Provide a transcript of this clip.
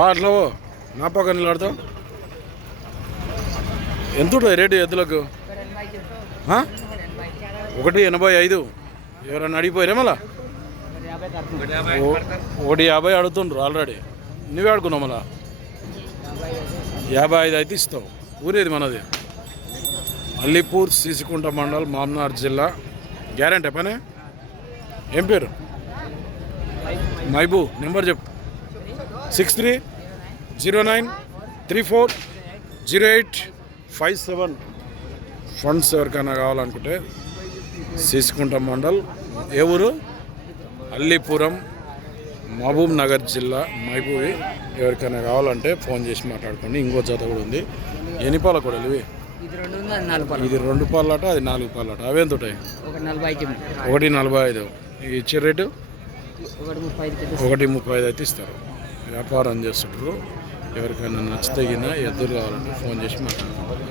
పాటలో నా పక్క నిలబడతావు. ఎంత ఉంటుంది రేటు ఎద్దులకు? ఒకటి ఎనభై ఐదు. ఎవరన్నా అడిగిపోయారే మళ్ళా? ఒకటి యాభై అడుగుతుండ్రు ఆల్రెడీ. నువ్వే ఆడుకున్నావు మళ్ళా? యాభై ఐదు అయితే ఇస్తావు. ఊరేది మనది? అల్లిపూర్ సీసికుంట మండల్ మామ్నార్ జిల్లా. గ్యారంటీ పనే? ఏం పేరు? మైబూ నెంబర్ చెప్పు. Six three zero nine three four zero eight five seven funds ఎవరికైనా కావాలనుకుంటే సీసుకుంట మండల్ ఏ ఊరు? అల్లీపురం మహబూబ్ నగర్ జిల్లా మైబూవి ఎవరికైనా కావాలంటే ఫోన్ చేసి మాట్లాడుకోండి. ఇంకో జత కూడా ఉంది. ఎన్ని పాల కూడా ఇవి? ఇది రెండు పాలట అది నాలుగు పాలట. అవేంత ఉంటాయి? ఒకటి నలభై ఐదు. ఈ ఇచ్చే రేటు? ఒకటి ముప్పై ఐదు అయితే ఇస్తారు. వ్యాపారం చేస్తుంటారు ఎవరికైనా నచ్చతగిన ఎద్దులు కావాలంటే ఫోన్ చేసి మాట్లాడుకోండి